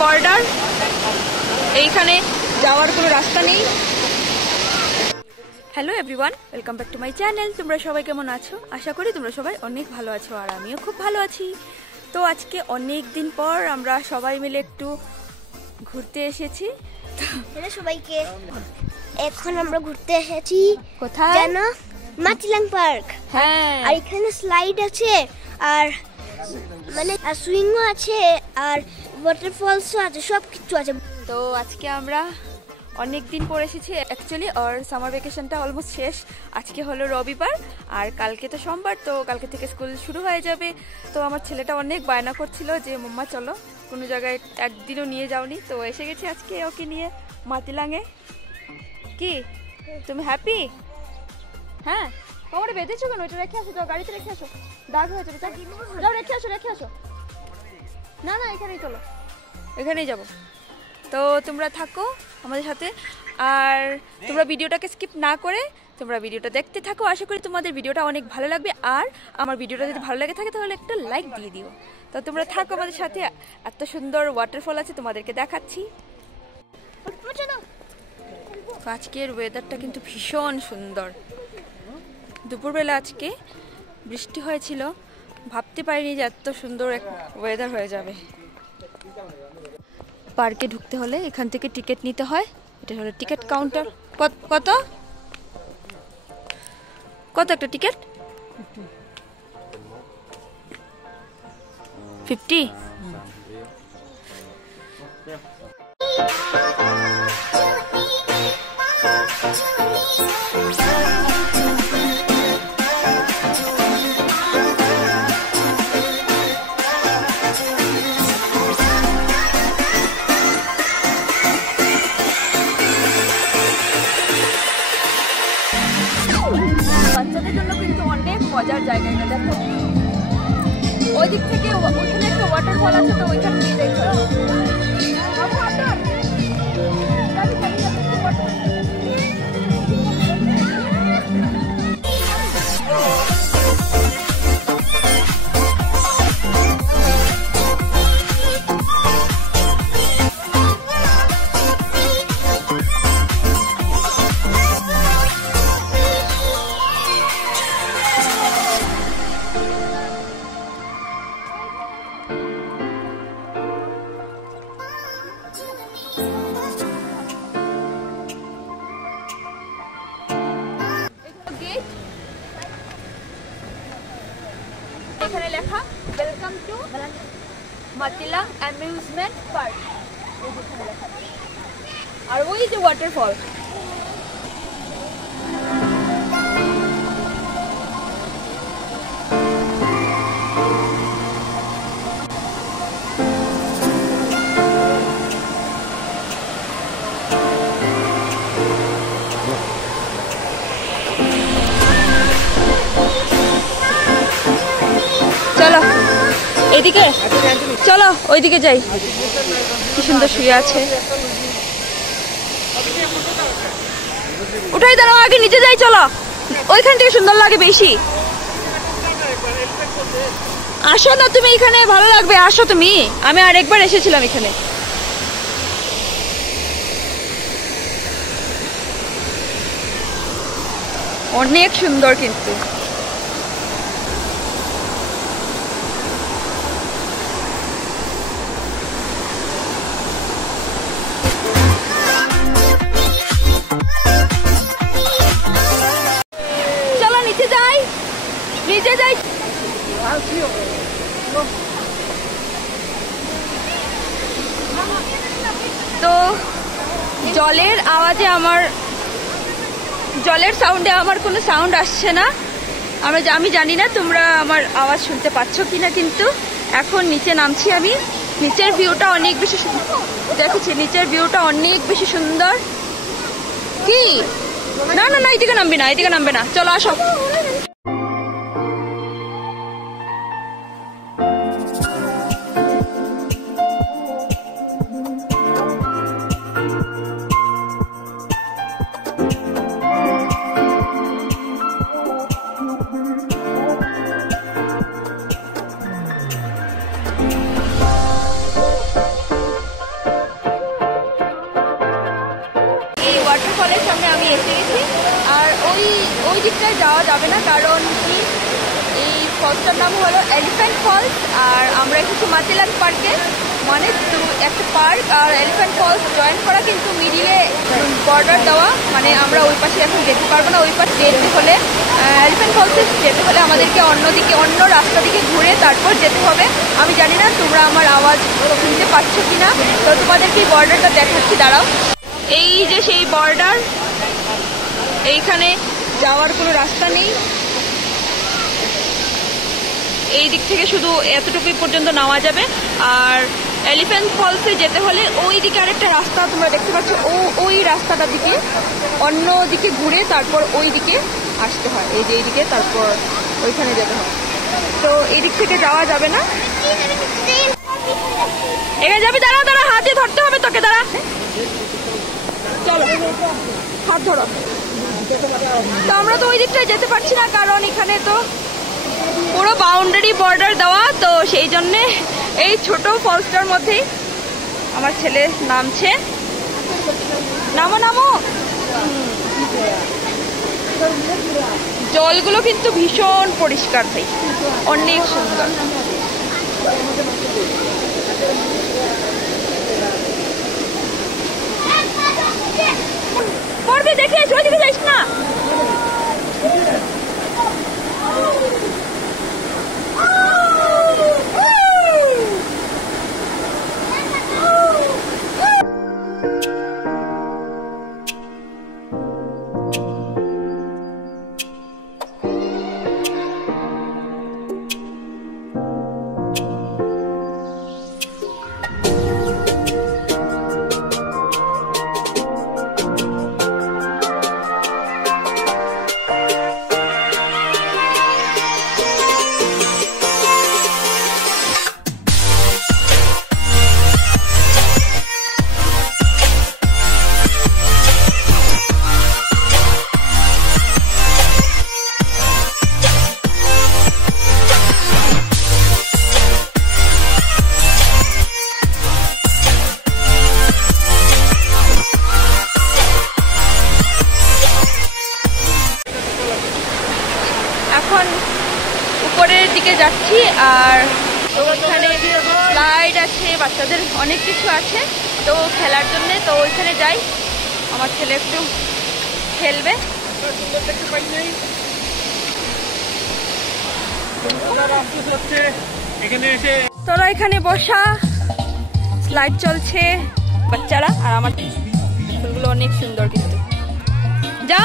Border, এইখানে যাওয়ার কোনো রাস্তা নেই। Hello everyone, welcome back to my channel. তোমরা সবাই কেমন আছো? আশা করি তোমরা সবাই অনেক ভালো আছো, আর আমিও খুব ভালো আছি। তো আজকে অনেক দিন পর আমরা সবাই মিলে একটু ঘুরতে এসেছি। সবাইকে এখন আমরা ঘুরতে এসেছি কোথায় জানো? মাটিলাং পার্ক। হ্যাঁ, আর এখানে স্লাইড আছে, আর মানে সুইংও আছে, আর ওয়াটারফলসও আছে, সব কিছু আছে। তো আজকে আমরা অনেক দিন পর এসেছি। অ্যাকচুয়ালি ওর সামার ভ্যাকেশনটা অলমোস্ট শেষ। আজকে হলো রবিবার আর কালকে তো সোমবার, তো কালকে থেকে স্কুল শুরু হয়ে যাবে। তো আমার ছেলেটা অনেক বায়না করছিল যে মাম্মা চলো কোনো জায়গায়, একদিনও নিয়ে যাওনি। তো এসে গেছি আজকে ওকে নিয়ে মাটিলাঙে। কি তুমি হ্যাপি? হ্যাঁ, কোমরে বেঁধেছো কেন? ওইটা রেখে আসো, যাও গাড়িতে রেখে আসো, দাগ হয়ে যাবে। যাও রেখে আসো, রেখে আসো। না না, এখানেই চলো, এখানেই যাবো। তো তোমরা থাকো আমাদের সাথে, আর তোমরা ভিডিওটাকে স্কিপ না করে তোমরা ভিডিওটা দেখতে থাকো। আশা করি তোমাদের ভিডিওটা অনেক ভালো লাগবে, আর আমার ভিডিওটা যদি ভালো লাগে থাকে তাহলে একটা লাইক দিয়ে দিও। তো তোমরা থাকো আমাদের সাথে, এত সুন্দর ওয়াটারফল আছে তোমাদেরকে দেখাচ্ছি। আজকের ওয়েদারটা কিন্তু ভীষণ সুন্দর। দুপুরবেলা আজকে বৃষ্টি হয়েছিল, ভাবতে পারিনি যে এত সুন্দর এক ওয়েদার হয়ে যাবে। পার্কে ঢুকতে হলে এখান থেকে টিকিট নিতে হয়। এটা হলো টিকিট কাউন্টার। কত কত একটা টিকিট? 50। বাচ্চাদের জন্য কিন্তু অনেক মজার জায়গা এটা। দেখো ওই দিক থেকে ওইখানে একটা ওয়াটারফল আছে, তো ওইখানে নিয়ে যাই। এখানে লেখা ওয়েলকাম টু মাটিলাং অ্যামিউজমেন্ট পার্ক, আর ওই যে ওয়াটারফল। চলো এদিকে, চলো ওইদিকে যাই। কি সুন্দর শুয়ে আছে। উঠাই দাঁড়াও, আগে নিচে যাই। চলো, ওইখান থেকে সুন্দর লাগে বেশি। আসো না তুমি, এখানে ভালো লাগবে। আসো তুমি, আমি আরেকবার এসেছিলাম এখানে। অনেক সুন্দর কিন্তু। নিচে যাই। তো জলের আওয়াজে জলের সাউন্ডে আমার কোনো সাউন্ড আসছে না। আমি জানি না তোমরা আমার আওয়াজ শুনতে পাচ্ছ কিনা, কিন্তু এখন নিচে নামছি আমি। নিচের ভিউটা অনেক বেশি দেখেছি, নিচের ভিউটা অনেক বেশি সুন্দর। কি না না না, এদিকে নামবি না, এদিকে নামবে না। চলো আসো। যাওয়া যাবে না, কারণ কি এই ফলসটার নাম হলো এলিফ্যান্ট ফলস। আর আমরা এসেছি মাতিলান পার্কে, মানে একটা পার্ক আর এলিফ্যান্ট ফলস জয়েন করা, কিন্তু মিডিলে বর্ডার দেওয়া, মানে আমরা ওই পাশে এখন যেতে পারবো না। ওই পাশে যেতে হলে এলিফ্যান্ট ফলসে যেতে হলে আমাদেরকে অন্য রাস্তা দিকে ঘুরে তারপর যেতে হবে। আমি জানি না তোমরা আমার আওয়াজ শুনতে পাচ্ছ কি না, তো তোমাদেরকে এই বর্ডারটা দেখাচ্ছি, দাঁড়াও। এই যে সেই বর্ডার, এইখানে যাওয়ার কোনো রাস্তা নেই, এই দিক থেকে শুধু এতটুকুই পর্যন্ত নামা যাবে। আর এলিফ্যান্ট ফলসে যেতে হলে ওই দিকে আরেকটা রাস্তা তোমরা দেখতে পাচ্ছ, ওই রাস্তাটা দিকে অন্য দিকে ঘুরে তারপর ওই দিকে আসতে হয়, এই যে এইদিকে, তারপর ওইখানে যেতে হয়। তো এই দিক থেকে যাওয়া যাবে না। এখানে যাবি, দাঁড়া দাঁড়া, হাতে ধরতে হবে তোকে, দাঁড়া, চলো হাত ধরো। তো আমরা তো ওই দিকটায় যেতে পারছি না, কারণ এখানে তো পুরো বাউন্ডারি বর্ডার দেওয়া, তো সেই জন্যে এই ছোট ফলসটার মধ্যেই আমার ছেলে নামছে। নামো নামো। জলগুলো কিন্তু ভীষণ পরিষ্কার, ভাই অনেক সুন্দর। পড়বি দেখে, ওইদিকে যাইস না। এখন উপরের দিকে যাচ্ছি, আর ওখানে স্লাইড আছে, বাচ্চাদের অনেক কিছু আছে তো খেলার জন্য, তো ওইখানে যাই, আমার ছেলে একটু খেলবে। তোরা এখানে বসা, স্লাইড চলছে, বাচ্চারা, আর আমার ফুলগুলো অনেক সুন্দর, কিন্তু যা।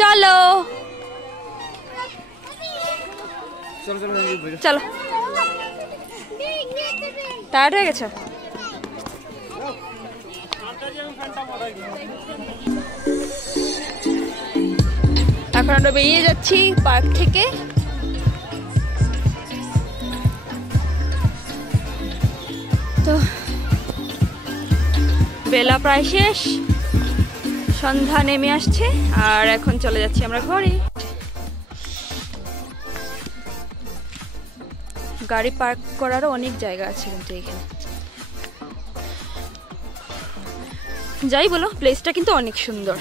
চলো চলো, টায়ার্ড হয়ে গেছে? এখন আমরা বেরিয়ে যাচ্ছি পার্ক থেকে। তো বেলা প্রায় শেষ, সন্ধ্যা নেমে আসছে, আর এখন চলে যাচ্ছি আমরা ঘরে। গাড়ি পার্ক করারও অনেক জায়গা আছে কিন্তু এখানে। যাই বলো, প্লেসটা কিন্তু অনেক সুন্দর,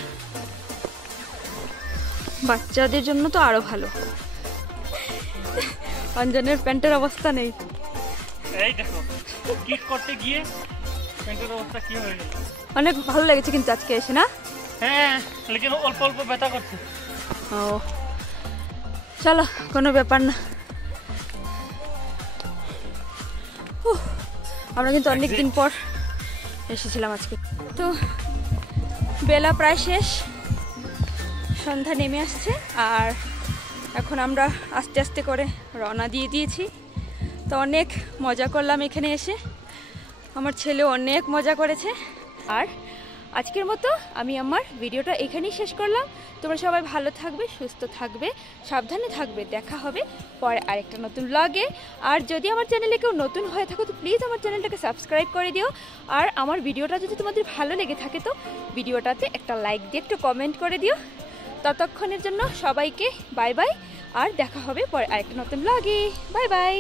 বাচ্চাদের জন্য তো আরো ভালো। অঞ্জনের প্যান্টের অবস্থা নেই, এই দেখো কিক করতে গিয়ে প্যান্টের অবস্থা কি হয়ে গেল। অনেক ভালো লেগেছে কিন্তু আজকে এসে, না? হ্যাঁ, লেকিন অল্প অল্প ব্যথা করছে। ও চলো, কোনো ব্যাপার না। আমরা কিন্তু অনেক দিন পর এসেছিলাম আজকে। তো বেলা প্রায় শেষ, সন্ধ্যা নেমে আসছে, আর এখন আমরা আস্তে আস্তে করে রওনা দিয়ে দিয়েছি। তো অনেক মজা করলাম এখানে এসে, আমার ছেলে অনেক মজা করেছে। আর আজকের মতো আমি আমার ভিডিওটা এখানেই শেষ করলাম। তোমরা সবাই ভালো থাকবে, সুস্থ থাকবে, সাবধানে থাকবে। দেখা হবে পরে আরেকটা নতুন ব্লগে। আর যদি আমার চ্যানেলে কেউ নতুন হয়ে থাকো তো প্লিজ আমার চ্যানেলটাকে সাবস্ক্রাইব করে দিও। আর আমার ভিডিওটা যদি তোমাদের ভালো লেগে থাকে তো ভিডিওটাতে একটা লাইক দিয়ে একটু কমেন্ট করে দিও। ততক্ষণের জন্য সবাইকে বাই বাই, আর দেখা হবে পরে আরেকটা নতুন ব্লগে। Bye bye.